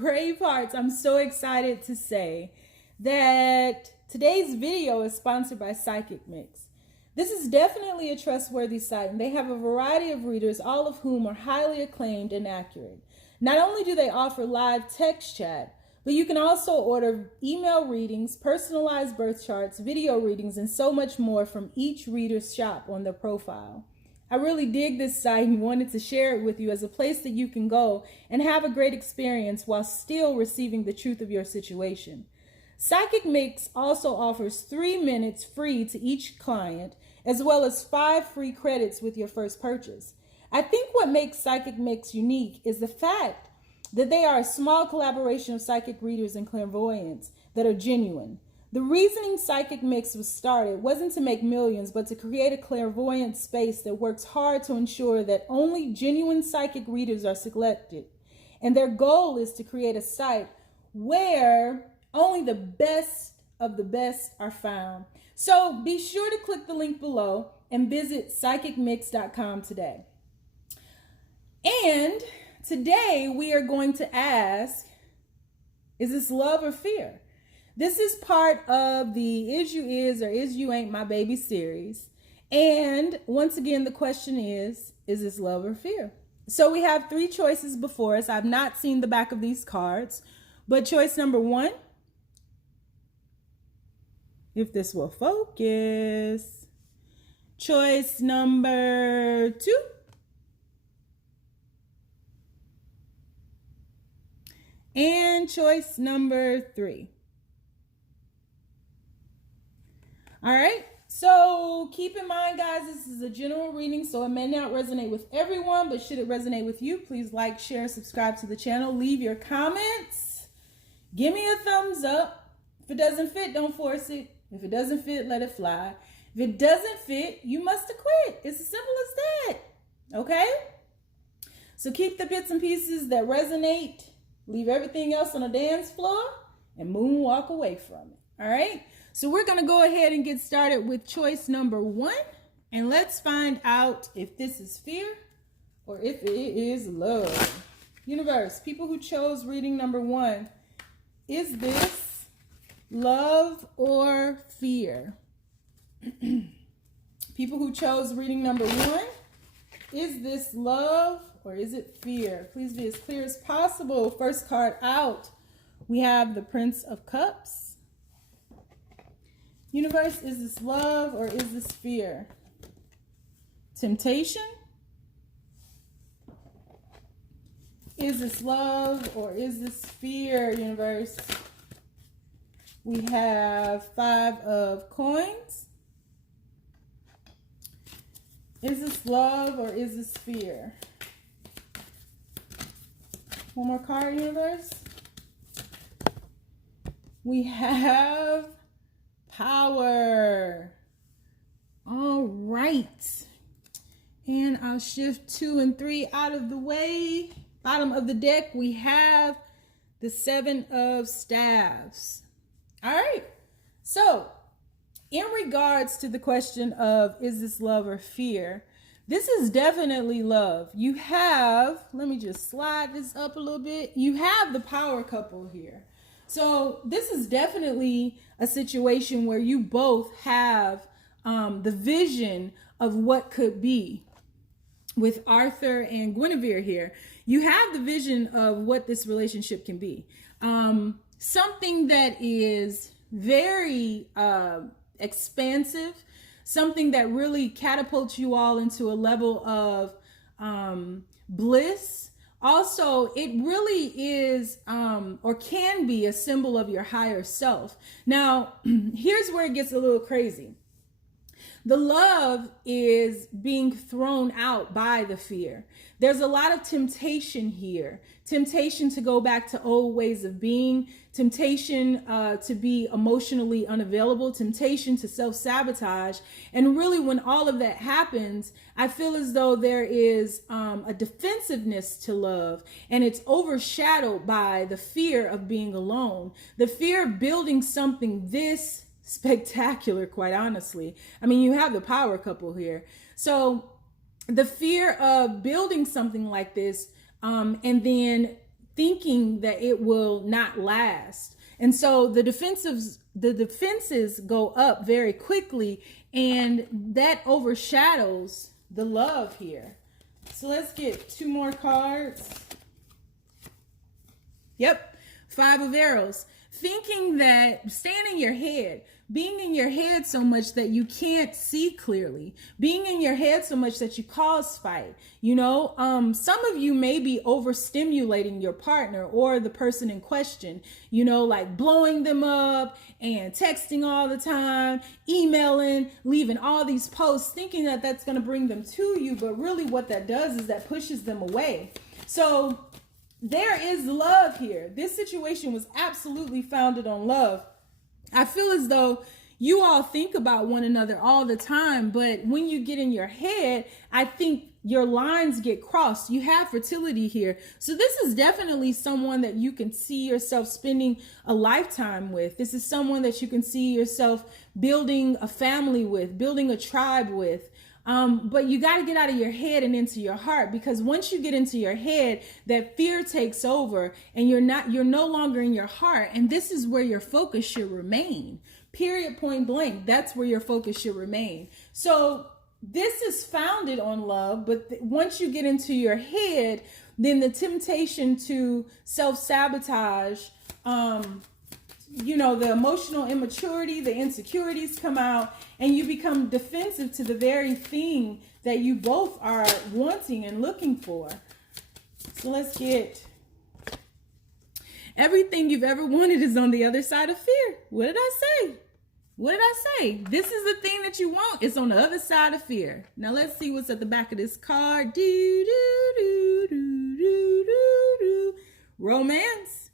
Bravehearts, I'm so excited to say that today's video is sponsored by Psychic Mix. This is definitely a trustworthy site, and they have a variety of readers, all of whom are highly acclaimed and accurate. Not only do they offer live text chat, but you can also order email readings, personalized birth charts, video readings, and so much more from each reader's shop on their profile. I really dig this site and wanted to share it with you as a place that you can go and have a great experience while still receiving the truth of your situation. Psychic Mix also offers 3 minutes free to each client, as well as 5 free credits with your first purchase. I think what makes Psychic Mix unique is the fact that they are a small collaboration of psychic readers and clairvoyants that are genuine. The reasoning Psychic Mix was started wasn't to make millions, but to create a clairvoyant space that works hard to ensure that only genuine psychic readers are selected. And their goal is to create a site where only the best of the best are found. So be sure to click the link below and visit psychicmix.com today. And today we are going to ask, is this love or fear? This is part of the Is You Is or Is You Ain't My Baby series. And once again, the question is this love or fear? So we have 3 choices before us. I've not seen the back of these cards, but choice number 1, if this will focus. Choice number 2. And choice number 3. All right, so keep in mind, guys, this is a general reading, so it may not resonate with everyone, but should it resonate with you, please like, share, subscribe to the channel, leave your comments, give me a thumbs up. If it doesn't fit, don't force it. If it doesn't fit, let it fly. If it doesn't fit, you must have quit. It's as simple as that, okay? So keep the bits and pieces that resonate, leave everything else on the dance floor, and moonwalk away from it, all right? So we're going to go ahead and get started with choice number 1. And let's find out if this is fear or if it is love. Universe, people who chose reading number 1, is this love or fear? People who chose reading number 1, is this love or is it fear? Please be as clear as possible. First card out, we have the Prince of Cups. Universe, is this love or is this fear? Temptation? Is this love or is this fear, universe? We have 5 of coins. Is this love or is this fear? One more card, universe. We have power. All right. And I'll shift 2 and 3 out of the way. Bottom of the deck, we have the 7 of staves. All right. So in regards to the question of is this love or fear, this is definitely love. You have, let me just slide this up a little bit. You have the power couple here. So this is definitely a situation where you both have the vision of what could be. With Arthur and Guinevere here, you have the vision of what this relationship can be. Something that is very expansive, something that really catapults you all into a level of bliss. Also, it really is or can be a symbol of your higher self. Now, here's where it gets a little crazy. The love is being thrown out by the fear. There's a lot of temptation here. Temptation to go back to old ways of being, temptation to be emotionally unavailable, temptation to self-sabotage. And really, when all of that happens, I feel as though there is a defensiveness to love, and it's overshadowed by the fear of being alone, the fear of building something this spectacular, quite honestly. I mean, you have the power couple here. So the fear of building something like this, and then thinking that it will not last. And so the defenses go up very quickly, and that overshadows the love here. So let's get 2 more cards. Yep, 5 of Arrows. Thinking that, staying in your head, being in your head so much that you can't see clearly, being in your head so much that you cause fight. You know, some of you may be overstimulating your partner or the person in question, you know, like blowing them up and texting all the time, emailing, leaving all these posts, thinking that that's going to bring them to you. But really what that does is that pushes them away. So there is love here. This situation was absolutely founded on love. I feel as though you all think about one another all the time, but when you get in your head, I think your lines get crossed. You have fertility here. So this is definitely someone that you can see yourself spending a lifetime with. This is someone that you can see yourself building a family with, building a tribe with. But you got to get out of your head and into your heart, because once you get into your head, that fear takes over and you're no longer in your heart. And this is where your focus should remain. Period, point blank. That's where your focus should remain. So this is founded on love, but once you get into your head, then the temptation to self-sabotage, you know, the emotional immaturity, the insecurities come out, and you become defensive to the very thing that you both are wanting and looking for. So let's get, everything you've ever wanted is on the other side of fear. What did I say? What did I say? This is the thing that you want. It's on the other side of fear. Now let's see what's at the back of this card. Romance.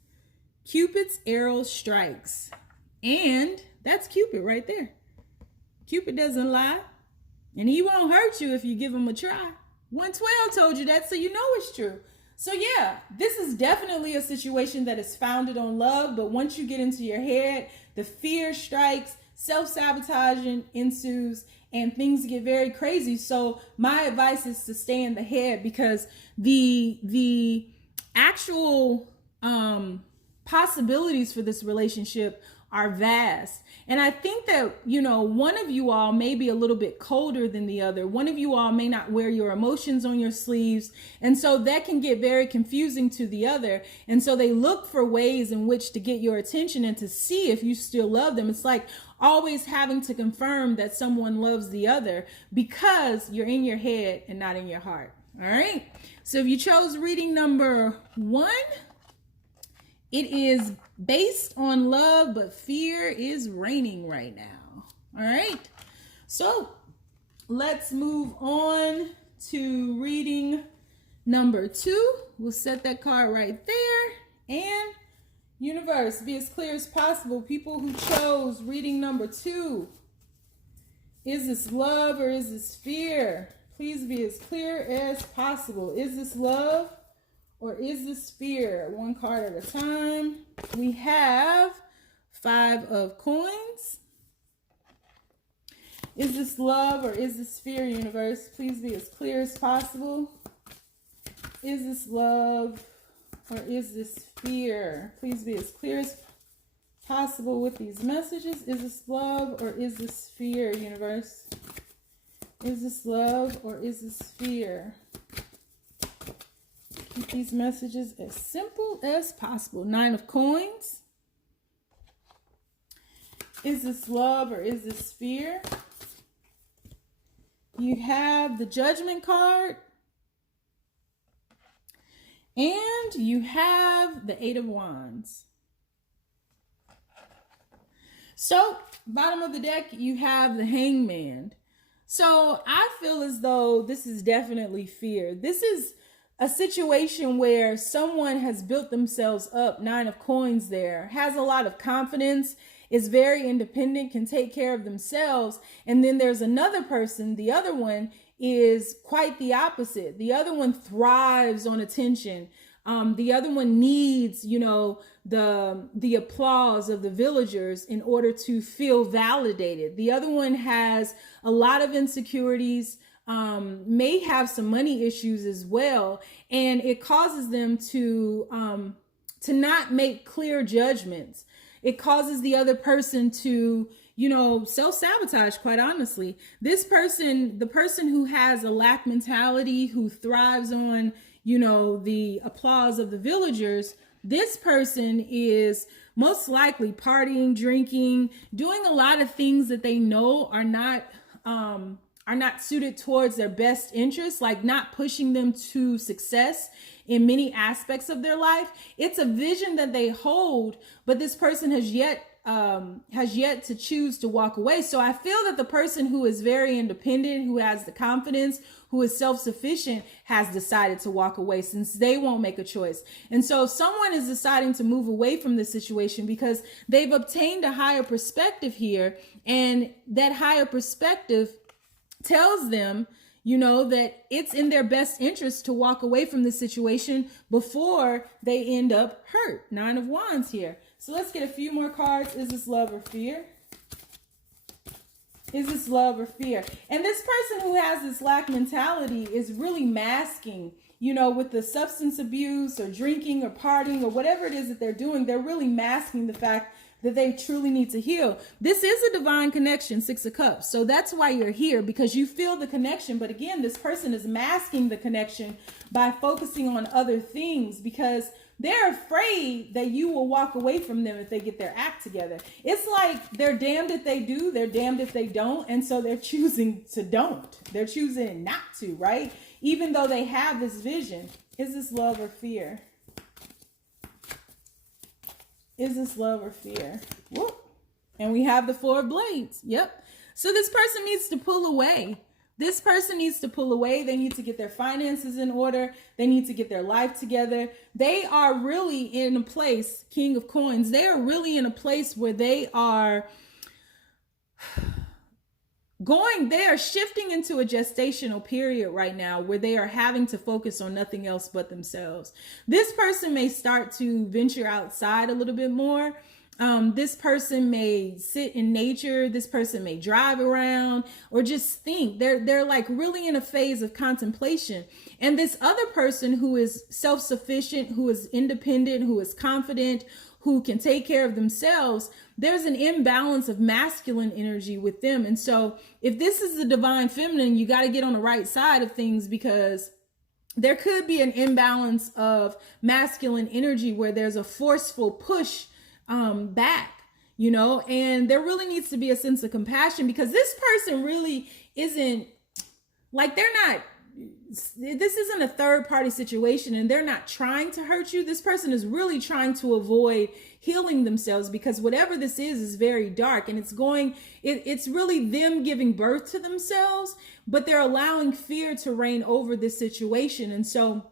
Cupid's arrow strikes. And that's Cupid right there. Cupid doesn't lie. And he won't hurt you if you give him a try. 112 told you that, so you know it's true. So yeah, this is definitely a situation that is founded on love. But once you get into your head, the fear strikes, self-sabotaging ensues, and things get very crazy. So my advice is to stay in the head, because the actual possibilities for this relationship are vast. And I think that, you know, one of you all may be a little bit colder than the other. One of you all may not wear your emotions on your sleeves. And so that can get very confusing to the other. And so they look for ways in which to get your attention and to see if you still love them. It's like always having to confirm that someone loves the other, because you're in your head and not in your heart. All right. So if you chose reading number 1, it is based on love, but fear is reigning right now. All right. So let's move on to reading number 2. We'll set that card right there. And universe, be as clear as possible. People who chose reading number 2. Is this love or is this fear? Please be as clear as possible. Is this love or is this fear? 1 card at a time. We have 5 of coins. Is this love or is this fear, universe? Please be as clear as possible. Is this love or is this fear? Please be as clear as possible with these messages. Is this love or is this fear, universe? Is this love or is this fear? Keep these messages as simple as possible. 9 of coins. Is this love or is this fear? You have the Judgment card. And you have the 8 of Wands. So, bottom of the deck, you have the Hangman. So, I feel as though this is definitely fear. This is a situation where someone has built themselves up, 9 of coins there, has a lot of confidence, is very independent, can take care of themselves. And then there's another person, the other one is quite the opposite. The other one thrives on attention. The other one needs, you know, the applause of the villagers in order to feel validated. The other one has a lot of insecurities, may have some money issues as well, and it causes them to not make clear judgments. It causes the other person to, you know, self-sabotage, quite honestly. This person, the person who has a lack mentality, who thrives on, you know, the applause of the villagers, this person is most likely partying, drinking, doing a lot of things that they know are not suited towards their best interests, like not pushing them to success in many aspects of their life. It's a vision that they hold, but this person has yet to choose to walk away. So I feel that the person who is very independent, who has the confidence, who is self-sufficient, has decided to walk away, since they won't make a choice. And so someone is deciding to move away from this situation because they've obtained a higher perspective here, and that higher perspective tells them, you know, that it's in their best interest to walk away from this situation before they end up hurt. 9 of Wands here. So let's get a few more cards. Is this love or fear? Is this love or fear? And this person who has this lack mentality is really masking, you know, with the substance abuse or drinking or partying or whatever it is that they're doing. They're really masking the fact that they truly need to heal. This is a divine connection, 6 of Cups. So that's why you're here, because you feel the connection. But again, this person is masking the connection by focusing on other things, because they're afraid that you will walk away from them if they get their act together. It's like they're damned if they do, they're damned if they don't. And so they're choosing to don't. They're choosing not to, right? Even though they have this vision. Is this love or fear? Is this love or fear? Whoop. And we have the 4 of Blades. Yep. So this person needs to pull away. This person needs to pull away. They need to get their finances in order. They need to get their life together. They are really in a place, King of Coins, they are really in a place where they are shifting into a gestational period right now, where they are having to focus on nothing else but themselves. This person may start to venture outside a little bit more. This person may sit in nature. This person may drive around or just think. They're like really in a phase of contemplation. And this other person who is self-sufficient, who is independent, who is confident, who can take care of themselves, there's an imbalance of masculine energy with them. And so if this is the divine feminine, you got to get on the right side of things, because there could be an imbalance of masculine energy where there's a forceful push back, you know, and there really needs to be a sense of compassion, because this person really isn't like, this isn't a third party situation, and they're not trying to hurt you. This person is really trying to avoid healing themselves, because whatever this is very dark, and it's really them giving birth to themselves, but they're allowing fear to reign over this situation. And so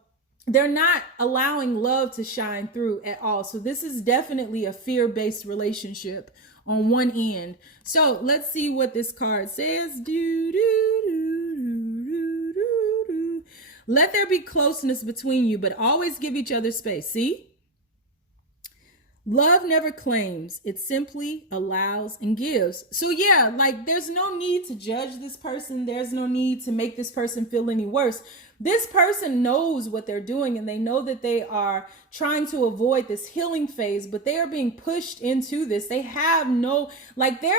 they're not allowing love to shine through at all. So this is definitely a fear-based relationship on one end. So let's see what this card says. Let there be closeness between you, but always give each other space. See? Love never claims. It simply allows and gives. So yeah, like there's no need to judge this person. There's no need to make this person feel any worse. This person knows what they're doing, and they know that they are trying to avoid this healing phase, but they are being pushed into this. They have no, like they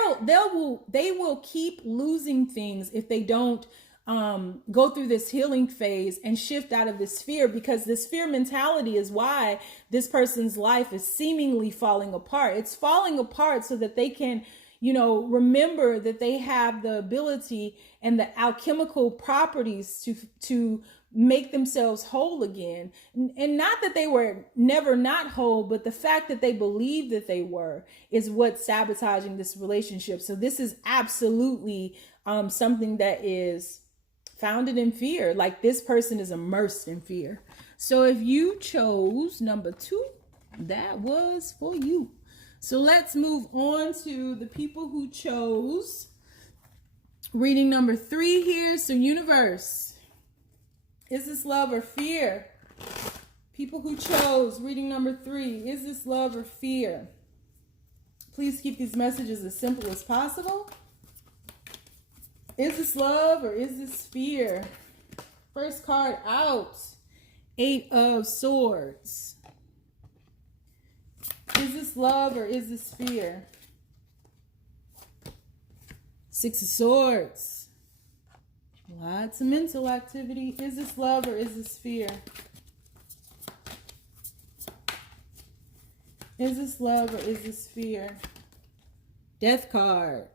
will keep losing things if they don't go through this healing phase and shift out of this fear, because this fear mentality is why this person's life is seemingly falling apart. It's falling apart so that they can, you know, remember that they have the ability and the alchemical properties to make themselves whole again. And not that they were never not whole, but the fact that they believed that they were is what's sabotaging this relationship. So this is absolutely something that is founded in fear. Like this person is immersed in fear. So if you chose number 2, that was for you. So let's move on to the people who chose reading number 3 here. So universe, is this love or fear? People who chose reading number 3, is this love or fear? Please keep these messages as simple as possible. Is this love or is this fear? First card out. 8 of Swords. Is this love or is this fear? 6 of Swords. Lots of mental activity. Is this love or is this fear? Is this love or is this fear? Death card.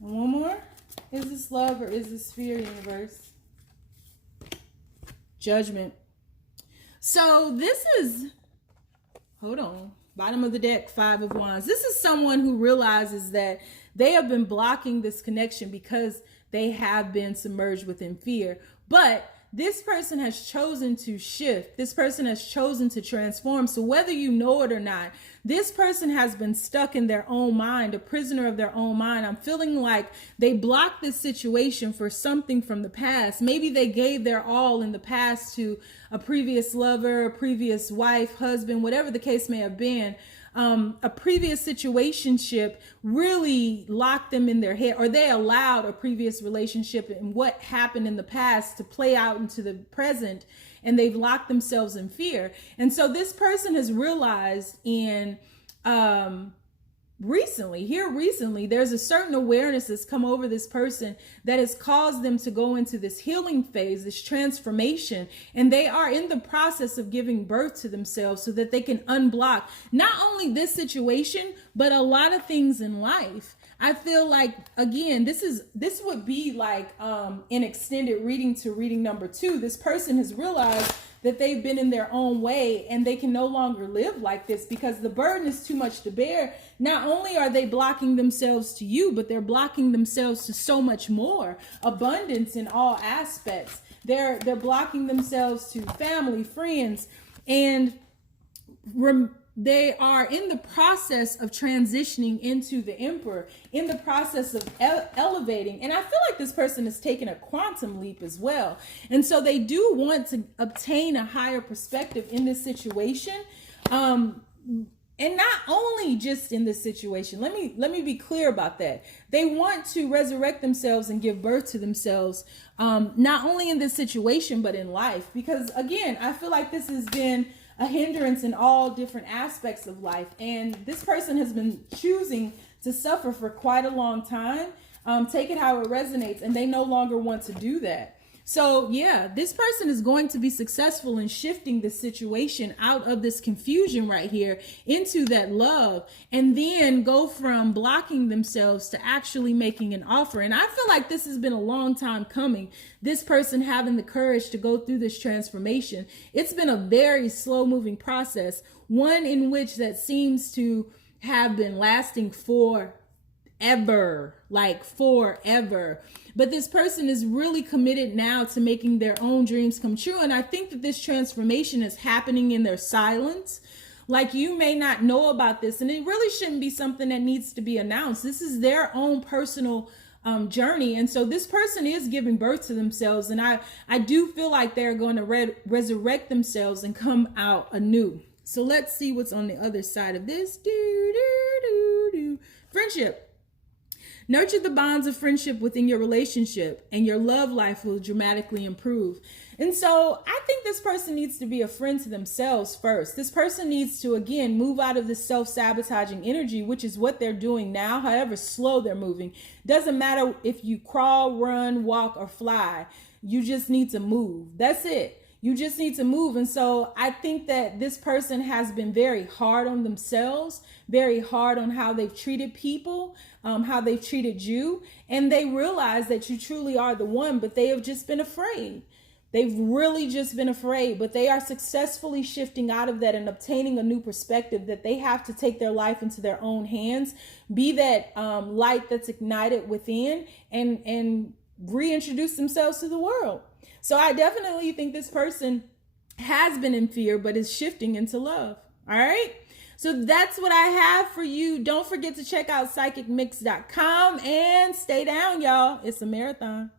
And one more. Is this love or is this fear, universe? Judgment. So this is, hold on, bottom of the deck, 5 of Wands. This is someone who realizes that they have been blocking this connection because they have been submerged within fear. But this person has chosen to shift. This person has chosen to transform. So whether you know it or not, this person has been stuck in their own mind, a prisoner of their own mind. I'm feeling like they blocked this situation for something from the past. Maybe they gave their all in the past to a previous lover, a previous wife, husband, whatever the case may have been. A previous situationship really locked them in their head, or they allowed a previous relationship and what happened in the past to play out into the present, and they've locked themselves in fear. And so this person has realized in recently, there's a certain awareness that's come over this person that has caused them to go into this healing phase, this transformation, and they are in the process of giving birth to themselves so that they can unblock not only this situation, but a lot of things in life. I feel like, again, this would be like an extended reading to reading number 2. This person has realized that they've been in their own way and they can no longer live like this because the burden is too much to bear. Not only are they blocking themselves to you, but they're blocking themselves to so much more abundance in all aspects. They're blocking themselves to family, friends, and they are in the process of transitioning into the Emperor, in the process of elevating. And I feel like this person has taken a quantum leap as well. And so they do want to obtain a higher perspective in this situation. And not only just in this situation, let me be clear about that. They want to resurrect themselves and give birth to themselves, not only in this situation, but in life. Because again, I feel like this has been a hindrance in all different aspects of life. And this person has been choosing to suffer for quite a long time. Take it how it resonates, and they no longer want to do that. So yeah, this person is going to be successful in shifting the situation out of this confusion right here into that love, and then go from blocking themselves to actually making an offer. And I feel like this has been a long time coming. This person having the courage to go through this transformation. It's been a very slow moving process, one in which that seems to have been lasting forever, like forever. But this person is really committed now to making their own dreams come true. And I think that this transformation is happening in their silence. Like, you may not know about this, and it really shouldn't be something that needs to be announced. This is their own personal journey. And so this person is giving birth to themselves. And I do feel like they're going to resurrect themselves and come out anew. So let's see what's on the other side of this. Friendship. Nurture the bonds of friendship within your relationship, and your love life will dramatically improve. And so I think this person needs to be a friend to themselves first. This person needs to, again, move out of this self-sabotaging energy, which is what they're doing now, however slow they're moving. Doesn't matter if you crawl, run, walk, or fly. You just need to move. That's it. You just need to move. And so I think that this person has been very hard on themselves, very hard on how they've treated people, how they've treated you. And they realize that you truly are the one, but they have just been afraid. They've really just been afraid, but they are successfully shifting out of that and obtaining a new perspective that they have to take their life into their own hands, be that light that's ignited within, and reintroduce themselves to the world. So I definitely think this person has been in fear, but is shifting into love. All right. So that's what I have for you. Don't forget to check out psychicmix.com and stay down, y'all. It's a marathon.